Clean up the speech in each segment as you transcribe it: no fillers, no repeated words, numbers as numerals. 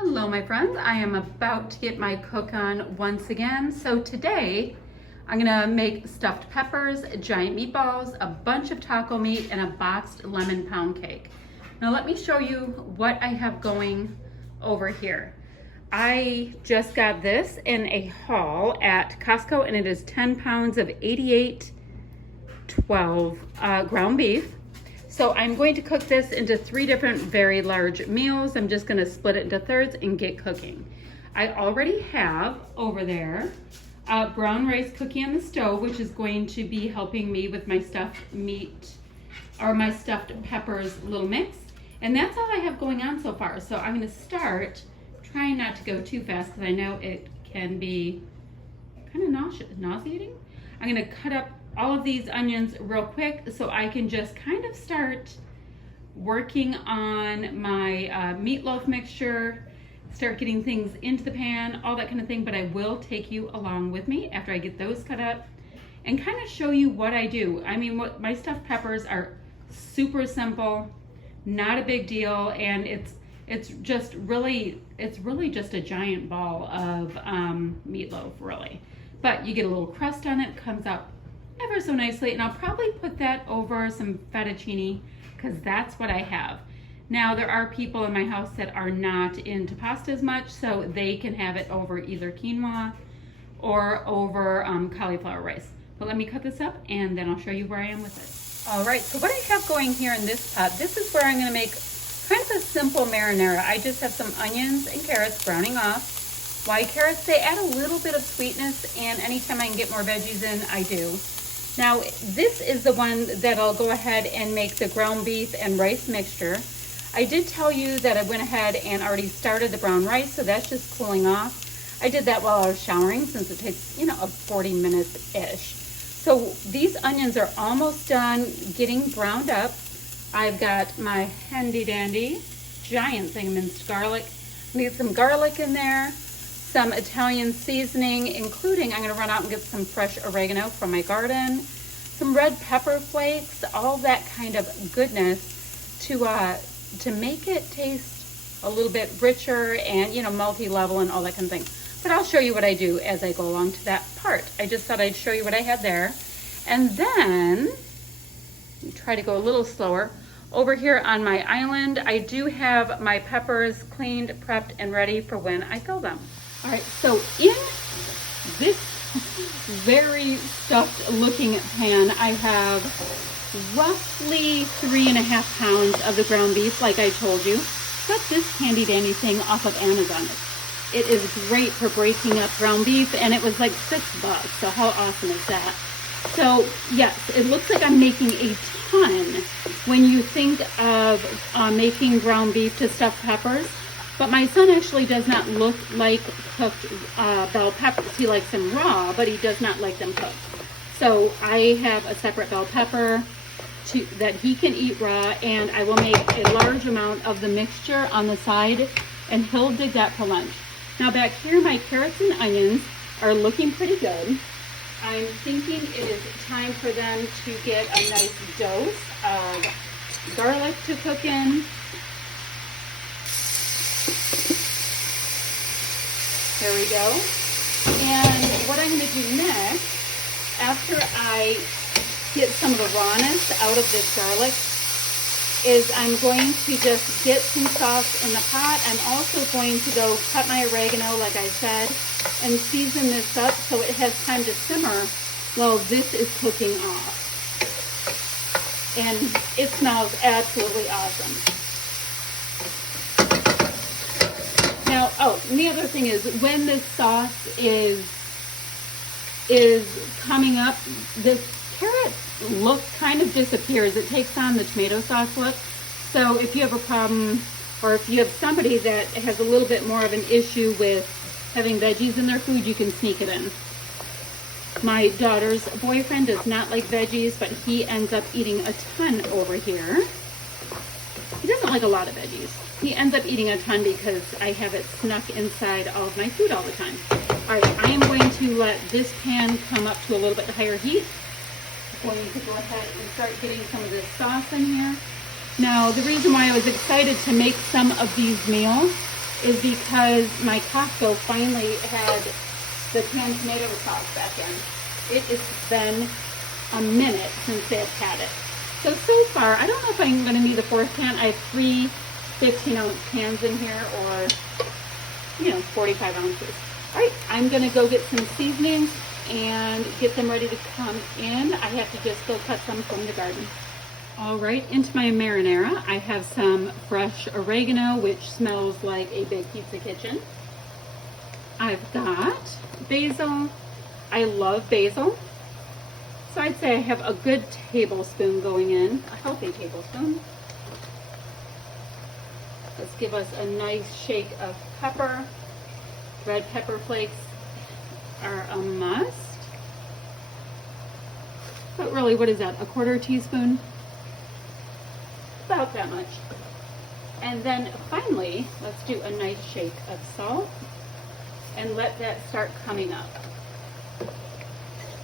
Hello my friends, I am about to get my cook on once again. So today I'm gonna make stuffed peppers, giant meatballs, a bunch of taco meat, and a boxed lemon pound cake. Now let me show you what I have going over here. I just got this in a haul at Costco and it is 10 pounds of 8812 ground beef. So I'm going to cook this into 3 different very large meals. I'm just gonna split it into thirds and get cooking. I already have over there a brown rice cookie on the stove, which is going to be helping me with my stuffed meat or my stuffed peppers little mix. And that's all I have going on so far. So I'm gonna start trying not to go too fast because I know it can be kind of nauseating. I'm gonna cut up all of these onions real quick so I can just kind of start working on my meatloaf mixture, start getting things into the pan, all that kind of thing. But I will take you along with me after I get those cut up and kind of show you what I do. I mean, what my stuffed peppers are super simple, not a big deal, and it's really just a giant ball of meatloaf, really. But you get a little crust on it, comes out ever so nicely, and I'll probably put that over some fettuccine because that's what I have. Now there are people in my house that are not into pasta as much, so they can have it over either quinoa or over cauliflower rice. But let me cut this up and then I'll show you where I am with it. All right, so what I have going here in this pot, this is where I'm gonna make kind of a simple marinara. I just have some onions and carrots browning off. Why carrots? They add a little bit of sweetness, and anytime I can get more veggies in, I do. Now, this is the one that I'll go ahead and make the ground beef and rice mixture. I did tell you that I went ahead and already started the brown rice, so that's just cooling off. I did that while I was showering since it takes, a 40 minutes-ish. So these onions are almost done getting browned up. I've got my handy dandy giant thing of minced garlic. Need some garlic in there, some Italian seasoning, including I'm going to run out and get some fresh oregano from my garden, some red pepper flakes, all that kind of goodness to make it taste a little bit richer and multi-level and all that kind of thing. But I'll show you what I do as I go along to that part. I just thought I'd show you what I had there, and then try to go a little slower. Over here on my island, I do have my peppers cleaned, prepped, and ready for when I fill them. All right, so in this very stuffed looking pan, I have roughly 3.5 pounds of the ground beef, like I told you. Got this handy dandy thing off of Amazon. It is great for breaking up ground beef, and it was like $6, so how awesome is that? So yes, it looks like I'm making a ton when you think of making ground beef to stuffed peppers. But my son actually does not like cooked bell peppers. He likes them raw, but he does not like them cooked. So I have a separate bell pepper that he can eat raw, and I will make a large amount of the mixture on the side, and he'll dig that for lunch. Now back here, my carrots and onions are looking pretty good. I'm thinking it is time for them to get a nice dose of garlic to cook in. There we go. And what I'm going to do next, after I get some of the rawness out of this garlic, is I'm going to just get some sauce in the pot. I'm also going to go cut my oregano, like I said, and season this up so it has time to simmer while this is cooking off. And it smells absolutely awesome. Now, and the other thing is, when this sauce is coming up, this carrot look kind of disappears. It takes on the tomato sauce look. So if you have a problem, or if you have somebody that has a little bit more of an issue with having veggies in their food, you can sneak it in. My daughter's boyfriend does not like veggies, but he ends up eating a ton over here. He doesn't like a lot of veggies. He ends up eating a ton because I have it snuck inside all of my food all the time. All right, I am going to let this pan come up to a little bit higher heat. I'm going to go ahead and start getting some of this sauce in here. Now, the reason why I was excited to make some of these meals is because my Costco finally had the canned tomato sauce back in. It has been a minute since they've had it. So far, I don't know if I'm going to need a fourth can. I have 3 15-ounce cans in here, or, 45 ounces. All right, I'm going to go get some seasonings and get them ready to come in. I have to just go cut some from the garden. All right, into my marinara, I have some fresh oregano, which smells like a big pizza kitchen. I've got basil. I love basil. So I'd say I have a good tablespoon going in, a healthy tablespoon. Let's give us a nice shake of pepper. Red pepper flakes are a must. But really, what is that, a 1/4 teaspoon? About that much. And then finally, let's do a nice shake of salt and let that start coming up.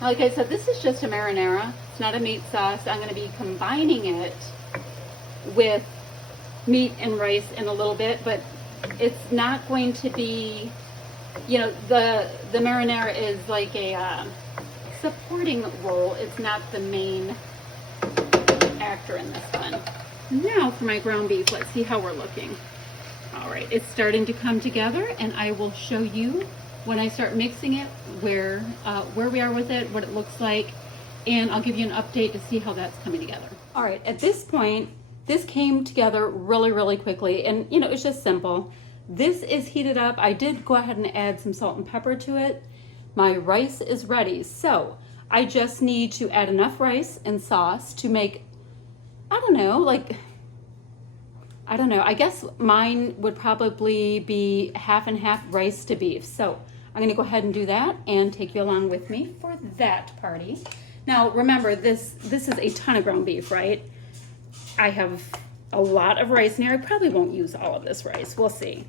Like I said, this is just a marinara. It's not a meat sauce. I'm going to be combining it with meat and rice in a little bit, but it's not going to be, the marinara is like a supporting role. It's not the main actor in this one. Now for my ground beef, let's see how we're looking. All right, it's starting to come together, and I will show you when I start mixing it where we are with it, what it looks like, and I'll give you an update to see how that's coming together. All right, at this point, this came together really, really quickly, and it's just simple. This is heated up. I did go ahead and add some salt and pepper to it. My rice is ready, so I just need to add enough rice and sauce to make, I don't know, I guess mine would probably be half and half rice to beef. So I'm gonna go ahead and do that and take you along with me for that party. Now remember, this is a ton of ground beef, right? I have a lot of rice in here. I probably won't use all of this rice, we'll see.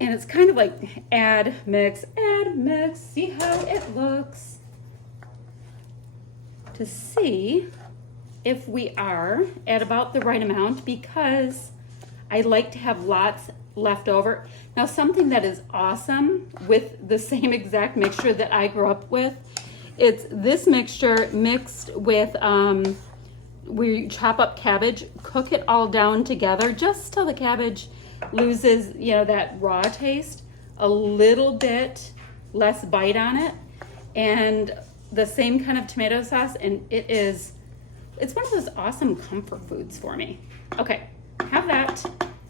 And it's kind of like add, mix, see how it looks. To see if we are at about the right amount, because I like to have lots left over. Now, something that is awesome with the same exact mixture that I grew up with, it's this mixture mixed with, we chop up cabbage, cook it all down together just till the cabbage loses, that raw taste, a little bit less bite on it, and the same kind of tomato sauce, and it's one of those awesome comfort foods for me. Okay, have that.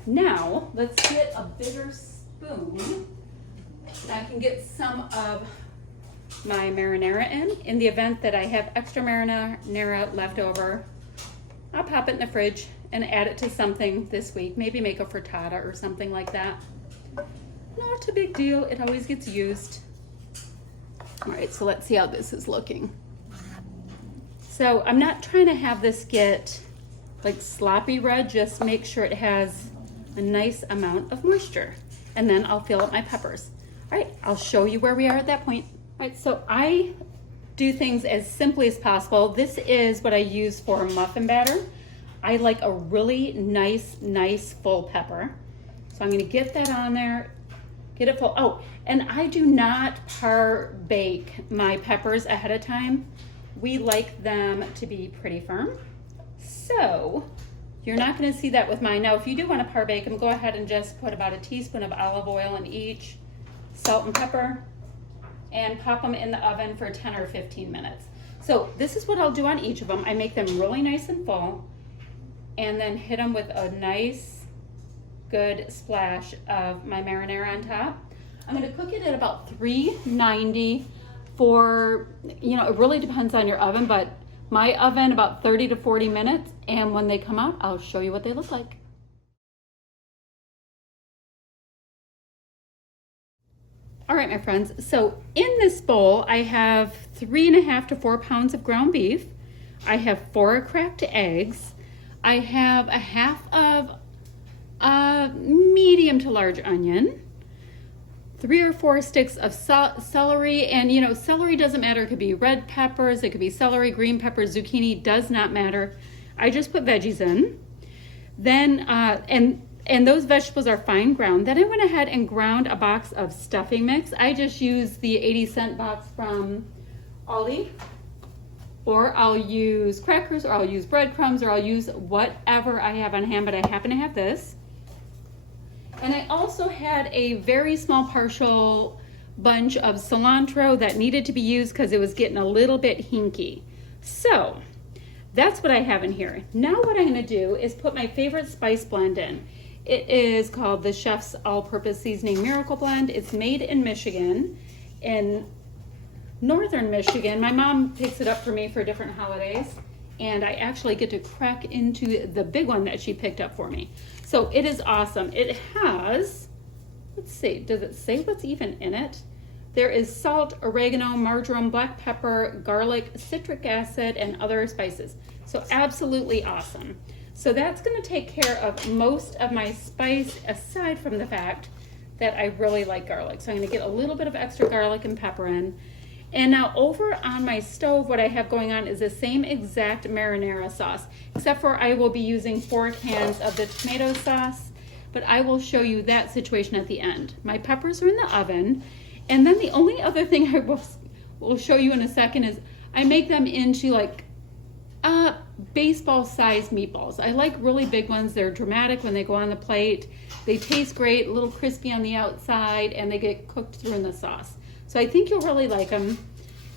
Now, let's get a bigger spoon. I can get some of my marinara in the event that I have extra marinara left over. I'll pop it in the fridge and add it to something this week. Maybe make a frittata or something like that. Not a big deal, it always gets used. All right, so let's see how this is looking. So I'm not trying to have this get like sloppy red, just make sure it has a nice amount of moisture. And then I'll fill up my peppers. All right, I'll show you where we are at that point. All right, so I do things as simply as possible. This is what I use for muffin batter. I like a really nice full pepper. So I'm gonna get that on there, get it full. Oh, and I do not par bake my peppers ahead of time. We like them to be pretty firm. So you're not gonna see that with mine. Now, if you do wanna par bake them, go ahead and just put about a teaspoon of olive oil in each, salt and pepper, and pop them in the oven for 10 or 15 minutes. So this is what I'll do on each of them. I make them really nice and full, and then hit them with a nice, good splash of my marinara on top. I'm gonna cook it at about 390 for, it really depends on your oven, but my oven about 30 to 40 minutes, and when they come out, I'll show you what they look like. All right, my friends, so in this bowl, I have 3.5 to 4 pounds of ground beef. I have 4 cracked eggs. I have a half of a medium to large onion, 3 or 4 sticks of celery, and celery doesn't matter. It could be red peppers, it could be celery, green peppers, zucchini, does not matter. I just put veggies in. Then, and And those vegetables are fine ground. Then I went ahead and ground a box of stuffing mix. I just used the 80-cent box from Aldi, or I'll use crackers, or I'll use breadcrumbs, or I'll use whatever I have on hand, but I happen to have this. And I also had a very small partial bunch of cilantro that needed to be used because it was getting a little bit hinky. So that's what I have in here. Now what I'm going to do is put my favorite spice blend in. It is called the Chef's All-Purpose Seasoning Miracle Blend. It's made in Michigan, in northern Michigan. My mom picks it up for me for different holidays, and I actually get to crack into the big one that she picked up for me. So it is awesome. It has, let's see, does it say what's even in it? There is salt, oregano, marjoram, black pepper, garlic, citric acid, and other spices. So absolutely awesome. So that's going to take care of most of my spice, aside from the fact that I really like garlic. So I'm going to get a little bit of extra garlic and pepper in. And now over on my stove, what I have going on is the same exact marinara sauce, except for I will be using 4 cans of the tomato sauce, but I will show you that situation at the end. My peppers are in the oven. And then the only other thing I will show you in a second is I make them into like baseball sized meatballs. I like really big ones. They're dramatic when they go on the plate. They taste great, a little crispy on the outside, and they get cooked through in the sauce. So I think you'll really like them.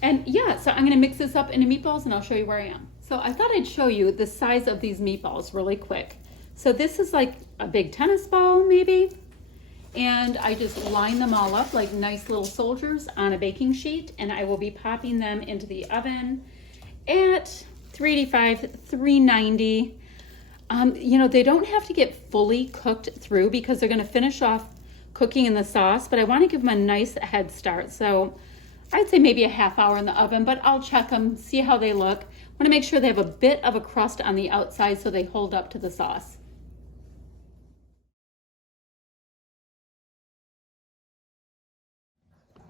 And yeah, so I'm gonna mix this up into meatballs and I'll show you where I am. So I thought I'd show you the size of these meatballs really quick. So this is like a big tennis ball maybe. And I just line them all up like nice little soldiers on a baking sheet, and I will be popping them into the oven at 385, 390. You know, they don't have to get fully cooked through because they're going to finish off cooking in the sauce, but I want to give them a nice head start. So I'd say maybe a half hour in the oven, but I'll check them, see how they look. I want to make sure they have a bit of a crust on the outside so they hold up to the sauce.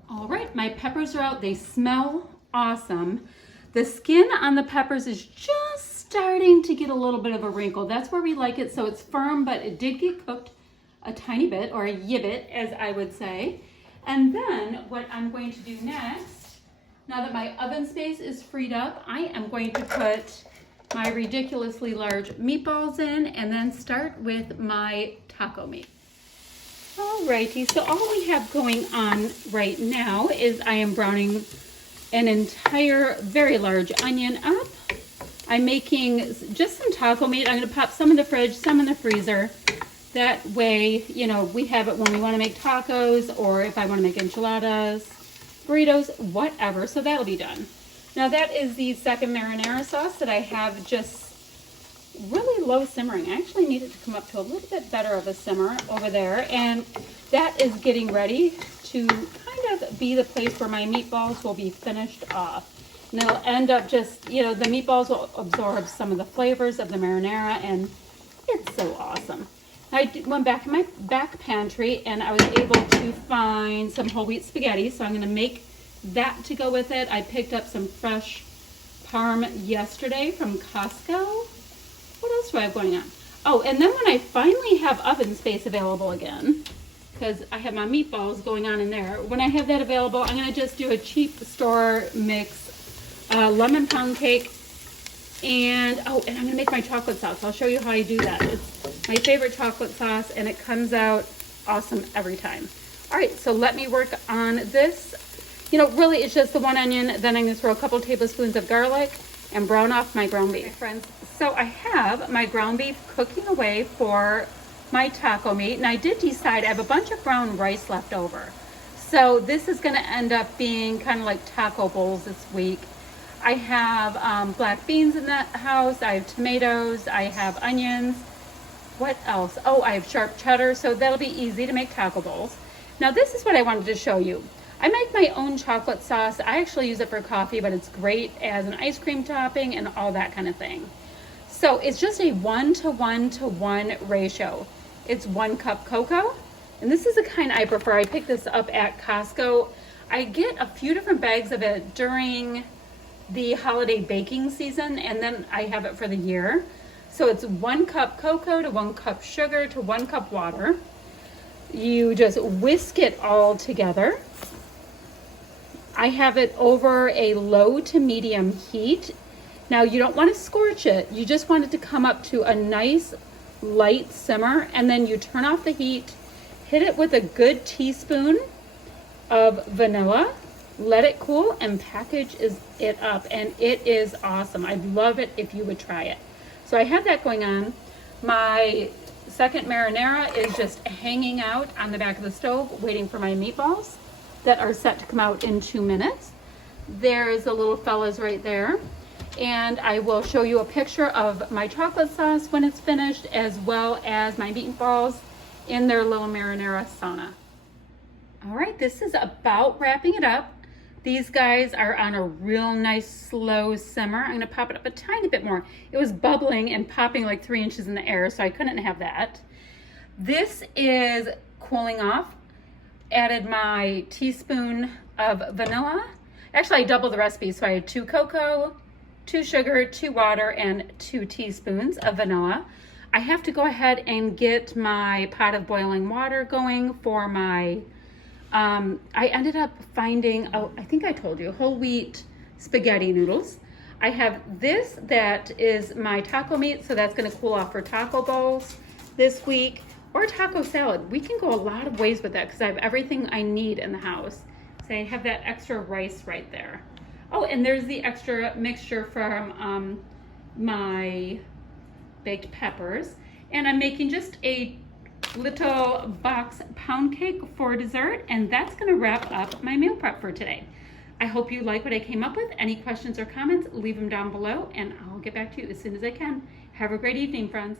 All right, my peppers are out. They smell awesome. The skin on the peppers is just starting to get a little bit of a wrinkle. That's where we like it, so it's firm, but it did get cooked a tiny bit, or a yibbit, as I would say. And then what I'm going to do next, now that my oven space is freed up, I am going to put my ridiculously large meatballs in and then start with my taco meat. Alrighty, so all we have going on right now is I am browning an entire very large onion up. I'm making just some taco meat. I'm going to pop some in the fridge, some in the freezer. That way, you know, we have it when we want to make tacos, or if I want to make enchiladas, burritos, whatever. So that'll be done. Now that is the second marinara sauce that I have just really low simmering. I actually need it to come up to a little bit better of a simmer over there, and that is getting ready to kind of be the place where my meatballs will be finished off. And they'll end up just, you know, the meatballs will absorb some of the flavors of the marinara, and it's so awesome. I went back in my back pantry and I was able to find some whole wheat spaghetti, so I'm going to make that to go with it. I picked up some fresh parm yesterday from Costco. What else do I have going on? Oh, and then when I finally have oven space available again, because I have my meatballs going on in there, when I have that available, I'm going to just do a cheap store mix lemon pound cake. And I'm going to make my chocolate sauce. I'll show you how I do that. It's my favorite chocolate sauce, and it comes out awesome every time. All right, so let me work on this. You know, really, it's just the one onion. Then I'm going to throw a couple tablespoons of garlic and brown off my ground beef. Friends, so I have my ground beef cooking away for my taco meat, and I did decide I have a bunch of brown rice left over. So this is going to end up being kind of like taco bowls this week. I have black beans in the house, I have tomatoes, I have onions. What else? Oh, I have sharp cheddar, so that'll be easy to make taco bowls. Now this is what I wanted to show you. I make my own chocolate sauce. I actually use it for coffee, but it's great as an ice cream topping and all that kind of thing. So it's just a 1:1:1 ratio. It's 1 cup cocoa, and this is the kind I prefer. I picked this up at Costco. I get a few different bags of it during the holiday baking season, and then I have it for the year. So it's 1 cup cocoa to 1 cup sugar to 1 cup water. You just whisk it all together. I have it over a low to medium heat. Now you don't want to scorch it. You just want it to come up to a nice light simmer, and then you turn off the heat, hit it with a good teaspoon of vanilla, let it cool, and package it up, and it is awesome. I'd love it if you would try it. So I have that going on. My second marinara is just hanging out on the back of the stove, waiting for my meatballs that are set to come out in 2 minutes. There's the little fellas right there. And I will show you a picture of my chocolate sauce when it's finished, as well as my meatballs in their little marinara sauna. All right, this is about wrapping it up. These guys are on a real nice slow simmer. I'm gonna pop it up a tiny bit more. It was bubbling and popping like 3 inches in the air, so I couldn't have that. This is cooling off. Added my teaspoon of vanilla. Actually, I doubled the recipe, so I had 2 cocoa, 2 sugar, 2 water, and 2 teaspoons of vanilla. I have to go ahead and get my pot of boiling water going for my, I ended up finding, oh, I think I told you, whole wheat spaghetti noodles. I have this that is my taco meat, so that's gonna cool off for taco bowls this week, or taco salad. We can go a lot of ways with that because I have everything I need in the house. So I have that extra rice right there. Oh, and there's the extra mixture from my baked peppers. And I'm making just a little box pound cake for dessert, and that's gonna wrap up my meal prep for today. I hope you like what I came up with. Any questions or comments, leave them down below, and I'll get back to you as soon as I can. Have a great evening, friends.